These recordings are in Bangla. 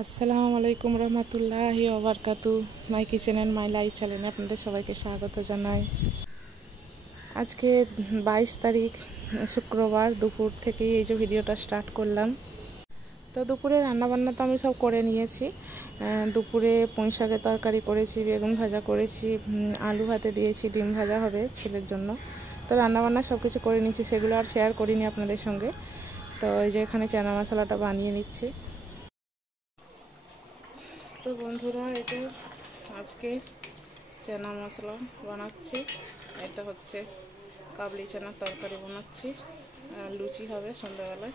আসসালামু আলাইকুম রহমতুল্লাহি ওয়া বারাকাতু। My kitchen and my life চ্যানেলে আপনাদের সবাইকে স্বাগত জানাই। আজকে 22 তারিখ শুক্রবার দুপুর থেকেই এই যে ভিডিওটা স্টার্ট করলাম। তো দুপুরে রান্নাবান্না তো আমি সব করে নিয়েছি। দুপুরে পুঁই শাকের তরকারি করেছি, বেগুন ভাজা করেছি, আলু ভাতে দিয়েছি, ডিম ভাজা হবে ছেলের জন্য। তো রান্নাবান্না সব কিছু করে নিয়েছি, সেগুলো আর শেয়ার করিনি আপনাদের সঙ্গে। তো এই যে এখানে চানা মশলাটা বানিয়ে নিচ্ছি। তো বন্ধুরা, এটা আজকে চানা মশলা বানাচ্ছি। এটা হচ্ছে কাবলি চানার তরকারি বানাচ্ছি, লুচি হবে সন্ধ্যাবেলায়।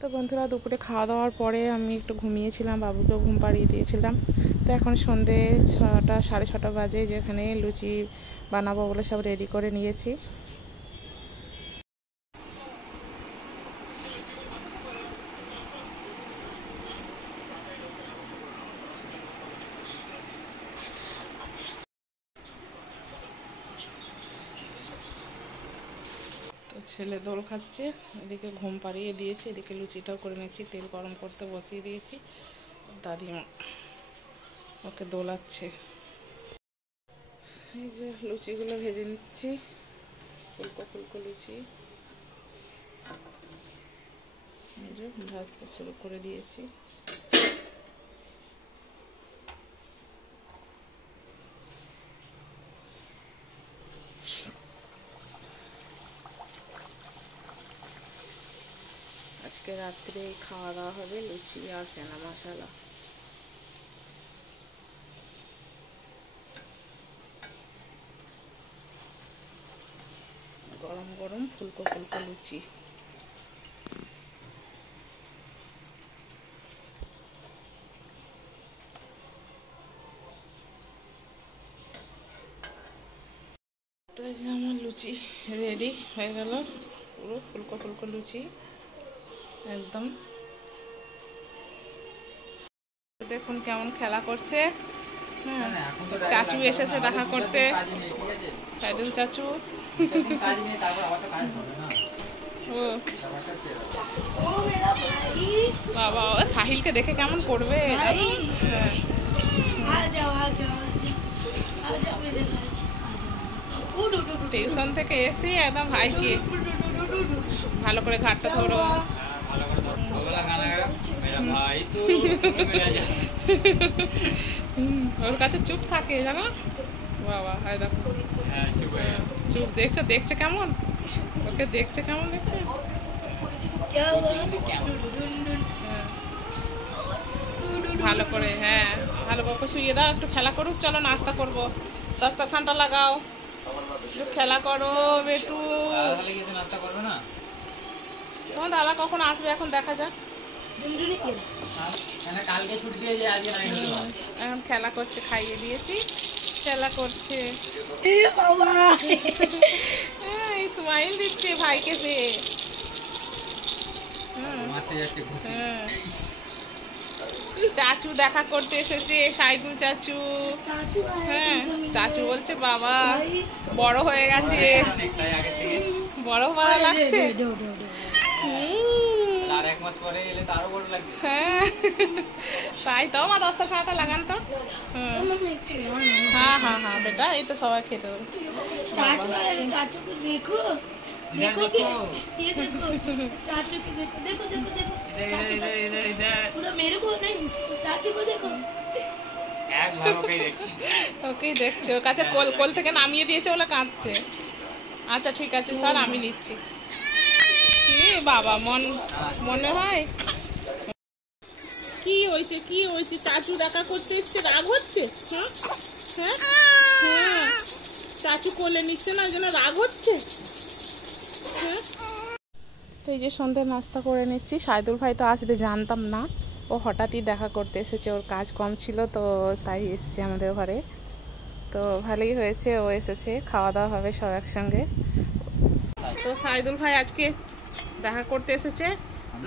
তো বন্ধুরা, দুপুরে খাওয়া দাওয়ার পরে আমি একটু ঘুমিয়েছিলাম, বাবুকেও ঘুম পাড়িয়ে দিয়েছিলাম। তো এখন সন্ধে 6টা 6:30 বাজে, যেখানে লুচি বানাবো বলে সব রেডি করে নিয়েছি। তো ছেলে দোল খাচ্ছে, এদিকে ঘুম পাড়িয়ে দিয়েছি, এদিকে লুচিটাও করে নিচ্ছি, তেল গরম করতে বসিয়ে দিয়েছি। দাদিমা ওকে দোলাচ্ছে। এই যে লুচিগুলো ভেজে নিচ্ছি, ফুলকো ফুলকো লুচি এই যে ভাজতে শুরু করে দিয়েছি। আজকে রাত্রে খাওয়া দাওয়া হবে লুচি আর চানা মশলা। গরম গরম ফুলকো ফুলকো লুচি। তো এই যে আমার লুচি রেডি হয়ে গেল, পুরো ফুলকো ফুলকো লুচি একদম। দেখুন কেমন খেলা করছে। চাচু এসেছে দেখা করতে, সাইদুল চাচু। ও বাবা, সাহিলকে দেখে কেমন করবে। টিউশন থেকে এসে একদম ভাইকে ভালো করে ঘাটটা ধরো। ওর কাছে চুপ থাকে জানো বাবা। হয় দেখো, চুপ দেখছে, দেখছে কেমন, ওকে দেখছে কেমন, দেখছে ভালো করে। হ্যাঁ, ভালো করে শুয়ে দাও, একটু খেলা করুক। চলো নাস্তা করবো, দস্তরখানটা লাগাও, একটু খেলা করো বেটু। তোমার দাদা কখন আসবে এখন দেখা যাক। এখন খেলা করছে, খাইয়ে দিয়েছি, খেলা করছে, স্মাইল দিচ্ছে ভাইকে পেয়ে। চাচু দেখা করতে এসেছে, সাইদুল চাচু। হ্যাঁ, চাচু বলছে বাবা বড় হয়ে গেছে, বড় ভালো লাগছে। হ্যাঁ তাই তো, মা দস্তরখানাটা লাগান তো। হ্যাঁ হ্যাঁ হ্যাঁ বেটা, এই তো সবাই খেতে দেবে। देखो कि ये देखो चाचू की, देखो देखो देखो देखो इधर मेरे को नहीं, चाचू को देखो। এক ভাই ওকেই দেখছে, ওর কাছে কোল কোল থেকে নামিয়ে দিয়েছে বলে কাঁদছে। আচ্ছা ঠিক আছে স্যার, আমি নিচ্ছি। কি বাবা, মনে হয় কি হয়েছে, কি হয়েছে? চাচু দেখা করতে এসছে, রাগ হচ্ছে? হ্যাঁ হ্যাঁ হ্যাঁ, চাচু কোলে নিচ্ছে না, ওই জন্য রাগ হচ্ছে। তো এই যে সন্ধ্যে নাস্তা করে নিচ্ছি। সাইদুল ভাই তো আসবে জানতাম না, ও হঠাৎই দেখা করতে এসেছে, ওর কাজ কম ছিল তো তাই এসছে আমাদের ঘরে। তো ভালোই হয়েছে ও এসেছে, খাওয়া দাওয়া হবে সব একসঙ্গে। তো সাইদুল ভাই আজকে দেখা করতে এসেছে,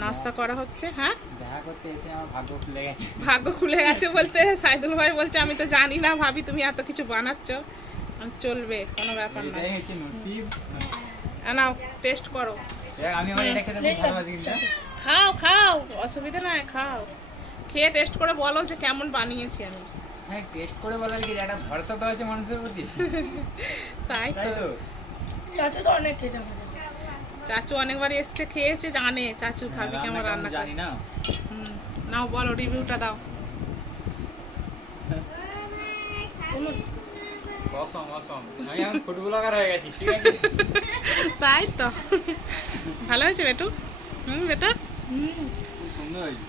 নাস্তা করা হচ্ছে। হ্যাঁ, দেখা করতে এসে আমার ভাগ্য খুলে গেছে। ভাগ্য খুলে গেছে বলতে সাইদুল ভাই বলছে আমি তো জানি না ভাবি তুমি এত কিছু বানাচ্ছ। চলবে, কোনো ব্যাপার না। নাও টেস্ট করো। আমি আমার এটা খেতে খুব ভালোবাসি কিন্তু। খাও খাও, অসুবিধা নাই, খাও। খেয়ে টেস্ট করে বলো যে কেমন বানিয়েছি আমি। হ্যাঁ, টেস্ট করে বলার কি, একটা ভরসা তো আছে মানুষের প্রতি। তাই তো। চাচু তো অনেক খেয়েছে আমাদের। চাচু অনেকবার এসছে, খেয়েছে, জানে চাচু ভাবি কেমন রান্না করে। জানি না। নাও বলো, রিভিউটা দাও। অসম অসম, আমি এখন ফুড ব্লগার হয়ে গেছি, ঠিক আছে? তাই তো। ভালো হয়েছে বেটু? বেটা খুব সুন্দর হয়েছে।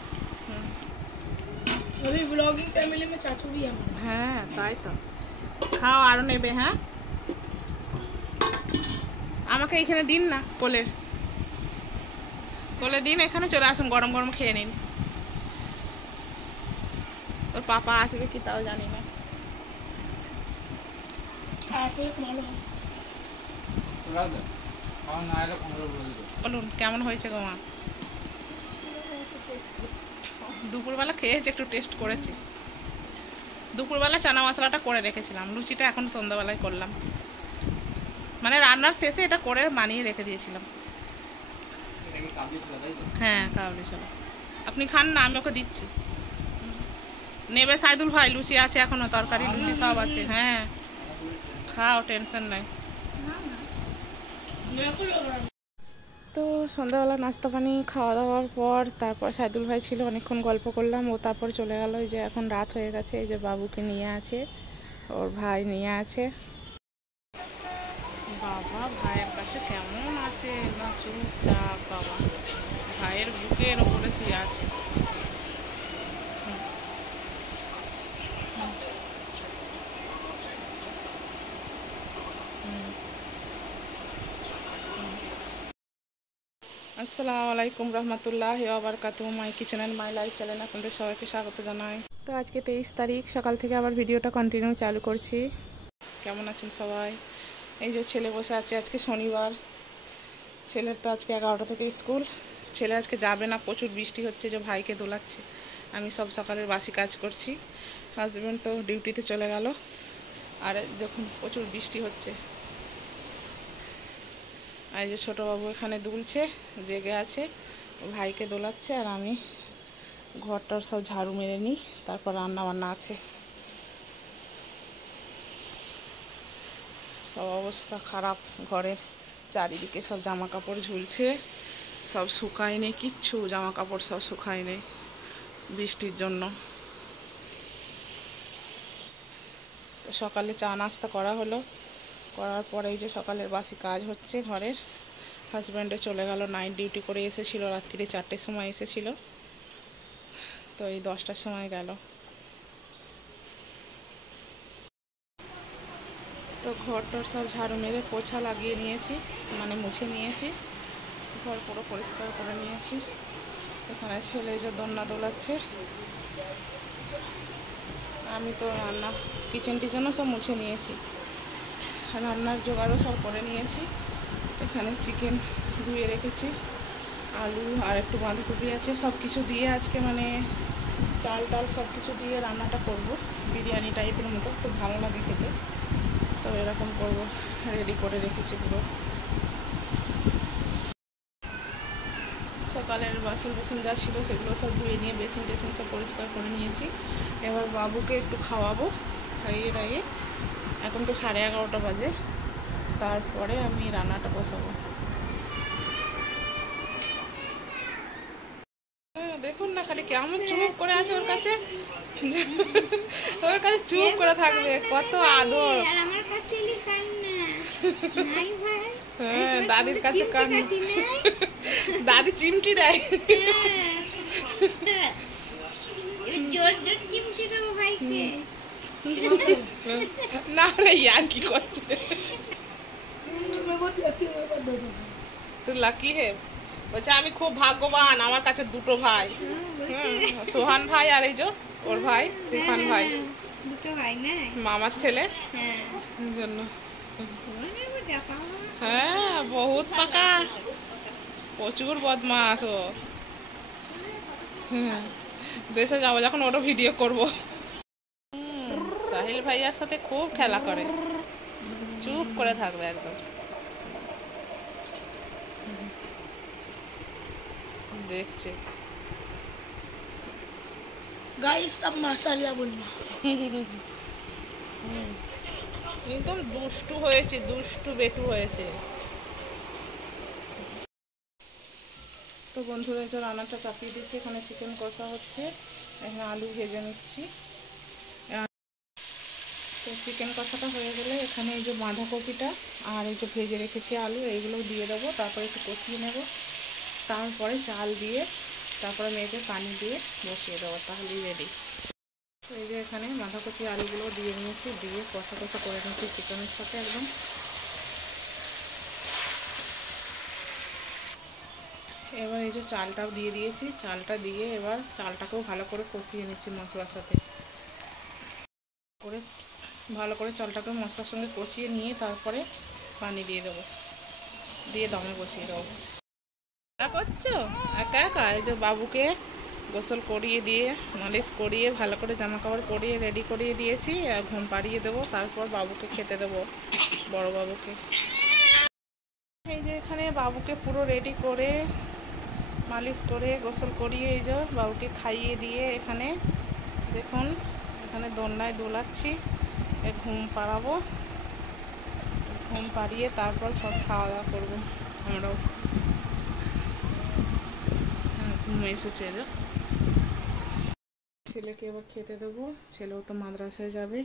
अभी व्लॉगिंग फैमिली में चाचू भी है हमारे। হ্যাঁ তাই তো। খাও, আরো নেবে? হ্যাঁ, আমাকে এখানে দিন না, কোলে কোলে দিন, এখানে চলে আসুন, গরম গরম খেয়ে নিন। তোর পাপা আসবে কি তাও জানি না। आपको एक मालूम है? তোরা তো খাওয়া না এলে 15 বলে দিত। বলুন কেমন হয়েছে গো মা? দুপুরবেলা খেয়েছি, একটু টেস্ট করেছি। দুপুরবেলা চানা মশলাটা করে রেখেছিলাম, লুচিটা এখন সন্ধ্যাবেলায় করলাম। মানে রান্নার শেষে এটা করে বানিয়ে রেখে দিয়েছিলাম। এটা কি কাবলি ছোলা, তাই তো? হ্যাঁ কাবলি ছোলা। আপনি খান না, আমি ওকে দিচ্ছি। নেবে সাইদুল ভাই? লুচি আছে এখনো, তরকারি লুচি সব আছে। হ্যাঁ খাও, টেনশন নাই। मेरे को लग रहा है। তো সন্ধ্যাবেলা নাস্তা পানি খাওয়া দাওয়ার পর তারপর সাইদুল ভাই ছিল, অনেকক্ষণ গল্প করলাম। ও তারপর চলে গেল। এই যে এখন রাত হয়ে গেছে, এই যে বাবুকে নিয়ে আছে, ওর ভাই নিয়ে আছে। বাবা ভাইয়ের কাছে কেমন আছে না, চুপচাপ। বাবা ভাইয়ের বুকের ওপরে শুয়ে আছে। আসসালামু আলাইকুম রহমতুল্লাহি ওয়া বারাকাতুহু। মাই কিচেন অ্যান্ড মাই লাইফ চ্যানেলে আপনাদের সবাইকে স্বাগত জানাই। তো আজকে 23 তারিখ, সকাল থেকে আবার ভিডিওটা কন্টিনিউ চালু করছি। কেমন আছেন সবাই? এই যে ছেলে বসে আছে, আজকে শনিবার। ছেলের তো আজকে 11টা থেকে স্কুল। ছেলে আজকে যাবে না, প্রচুর বৃষ্টি হচ্ছে, যে ভাইকে দোলাচ্ছে। আমি সব সকালের বাসি কাজ করছি। হাজব্যান্ড তো ডিউটিতে চলে গেল। আর দেখুন প্রচুর বৃষ্টি হচ্ছে। আর এই যে ছোটোবাবু এখানে দুলছে, জেগে আছে, ভাইকে দোলাচ্ছে। আর আমি ঘরটার সব ঝাড়ু মেরে নিই, তারপর রান্না বান্না আছে। সব অবস্থা খারাপ ঘরের, চারিদিকে সব জামা কাপড় ঝুলছে, সব শুকায় নেই কিচ্ছু, জামা কাপড় সব শুকায় নেই বৃষ্টির জন্য। তো সকালে চা নাস্তা করা হলো, করার পরে এই যে সকালের বাসি কাজ হচ্ছে ঘরের। হাজব্যান্ডে চলে গেল, নাইট ডিউটি করে এসেছিল, রাত্রিরে 4টের সময় এসেছিল, তো এই 10টার সময় গেল। তো ঘরটার সব ঝাড়ু মেরে পোছা লাগিয়ে নিয়েছি, মানে মুছে নিয়েছি, ঘর পুরো পরিষ্কার করে নিয়েছি। এখানে ছেলে যে দোলনা দোলাচ্ছে। আমি তো রান্না কিচেন টিচেনও সব মুছে নিয়েছি, রান্নার জোগাড়ও সব করে নিয়েছি। এখানে চিকেন ধুয়ে রেখেছি, আলু আর একটু বাঁধাকপি আছে, সব কিছু দিয়ে আজকে মানে চাল ডাল সব কিছু দিয়ে রান্নাটা করব, বিরিয়ানি টাইপের মতো, খুব ভালো লাগে খেতে। তো এরকম করব, রেডি করে রেখেছি পুরো। সকালের বাসন যা ছিল সেগুলো সব ধুয়ে নিয়ে বেসিন টেসিন সব পরিষ্কার করে নিয়েছি। এবার বাবুকে একটু খাওয়াবো, খাইয়ে দাইয়ে, এখন তো 11:30 বাজে, তারপরে আমি রান্নাটা বসাবো। দেখুন না খালি কেমন চুপ করে আছে, ওর কাছে ওর কাছে চুপ করে থাকবে, কত আদর। হ্যাঁ দাদির কাছে কান, দাদি চিমটি দেয়। না রে ইয়ার কি করছে, তুই লাকি হে। বলছে আমি খুব ভাগ্যবান, আমার কাছে দুটো ভাই, সোহান ভাই আর এই যে ওর ভাই সিফান ভাই, দুটো ভাই না, মামার ছেলে জন্য। হ্যাঁ বহুত পাকা, প্রচুর বদমাস ও। দেশে যাবো যখন ওরও ভিডিও করবো। সাহিল ভাইয়ার সাথে খুব খেলা করে, চুপ করে থাকবে একদম। দেখছে। गाइस सब माशाल्लाह बोलना। একদম দুষ্টু হয়েছে, দুষ্টু বেটু হয়েছে। তো বন্ধুরা এই যে রান্নাটা চাপিয়ে দিয়েছি, এখানে চিকেন কষা হচ্ছে, এখানে আলু ভেজে নিচ্ছি। তো চিকেন কষাটা হয়ে গেলে এখানে এই যে বাঁধাকপিটা আর এই যে ভেজে রেখেছি আলু, এইগুলো দিয়ে দেবো, তারপরে একটু কষিয়ে নেব, তারপরে চাল দিয়ে তারপরে মেখে পানি দিয়ে বসিয়ে দেবো, তাহলেই রেডি। তো এই যে এখানে বাঁধাকপি আলুগুলো দিয়ে নিয়েছি, দিয়ে কষা কষা করে নিচ্ছি চিকেনের সাথে একদম। এবার এই যে চালটাও দিয়ে দিয়েছি, চালটা দিয়ে এবার চালটাকেও ভালো করে কষিয়ে নিচ্ছি মশলার সাথে করে, ভালো করে চালটাকে মশলার সঙ্গে কষিয়ে নিয়ে তারপরে পানি দিয়ে দেবো, দিয়ে দমে বসিয়ে দেবো। করছো একা একা? এই যে বাবুকে গোসল করিয়ে দিয়ে মালিশ করিয়ে ভালো করে জামা কাপড় পরিয়ে রেডি করিয়ে দিয়েছি, আর ঘুম পাড়িয়ে দেবো, তারপর বাবুকে খেতে দেবো, বড় বাবুকে। এই যে এখানে বাবুকে পুরো রেডি করে মালিশ করে গোসল করিয়ে এই যে বাবুকে খাইয়ে দিয়ে এখানে দেখুন এখানে দোলনায় দোলাচ্ছি, ঘুম পাড়াবো, ঘুম পাড়িয়ে তারপর সব খাওয়া দাওয়া করবো আমরাও। ঘুম এসেছে। যে ছেলেকে এবার খেতে দেবো, ছেলেও তো মাদ্রাসায় যাবে,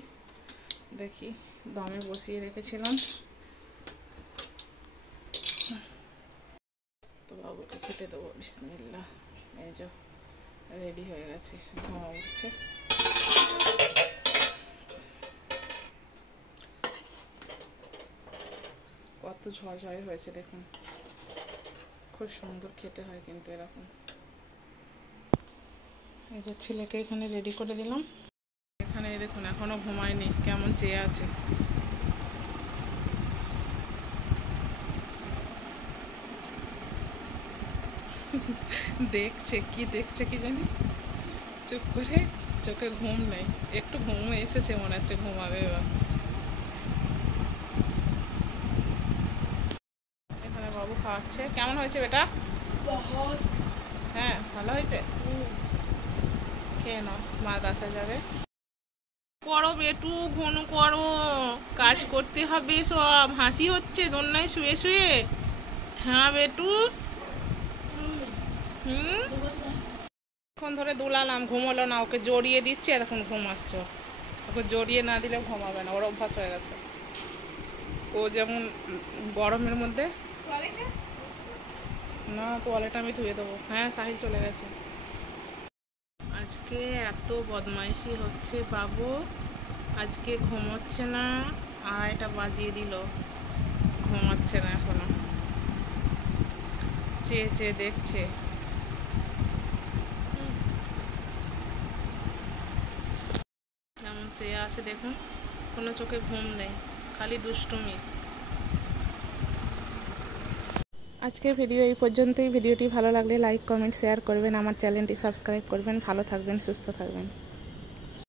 দেখি দমে বসিয়ে রেখেছিলাম। তো বাবুকে খেতে দেবো, বিসমিল্লাহ। এই যে রেডি হয়ে গেছে, ধোঁয়া উঠছে। কত ঝরঝরে হয়েছে দেখুন, খুব সুন্দর খেতে হয় কিন্তু এরকম। এই যে ছেলেকে এখানে রেডি করে দিলাম, এখানে দেখুন এখনো ঘুমায়নি, কেমন চেয়ে আছে। দেখছে কি দেখছে কি জানি, চুপ করে, চোখে ঘুম নেই, একটু ঘুম এসেছে মনে হচ্ছে, ঘুমাবে এবার। এখানে বাবু খাওয়াচ্ছে। কেমন হয়েছে বেটা? बहुत। হ্যাঁ ভালো হয়েছে, খেয়ে নাও, মাদ্রাসায় যাবে। করো বেটু, ঘন করো, কাজ করতে হবে সব। হাসি হচ্ছে দোলনায় শুয়ে শুয়ে। হ্যাঁ বেটু। এখন ধরে দোলালাম, ঘুমোলো না, ওকে জড়িয়ে দিচ্ছে, এখন ঘুম আসছে। ওকে জড়িয়ে না দিলে ঘুমাবে না, ওর অভ্যাস হয়ে গেছে। ও যেমন গরমের মধ্যে না, তোয়ালেটা আমি ধুয়ে দেবো। হ্যাঁ সাহিল চলে গেছে। আজকে এত বদমাইশি হচ্ছে বাবু, আজকে ঘুমোচ্ছে না, আর এটা বাজিয়ে দিল, ঘুমাচ্ছে না এখনো, চেয়ে চেয়ে দেখছে। কেমন চেয়ে আছে দেখুন, কোনো চোখে ঘুম নেই, খালি দুষ্টুমি। আজকের ভিডিও এই পর্যন্তই। ভিডিওটি ভালো লাগলে লাইক কমেন্ট শেয়ার করবেন, আমার চ্যানেলটি সাবস্ক্রাইব করবেন। ভালো থাকবেন, সুস্থ থাকবেন।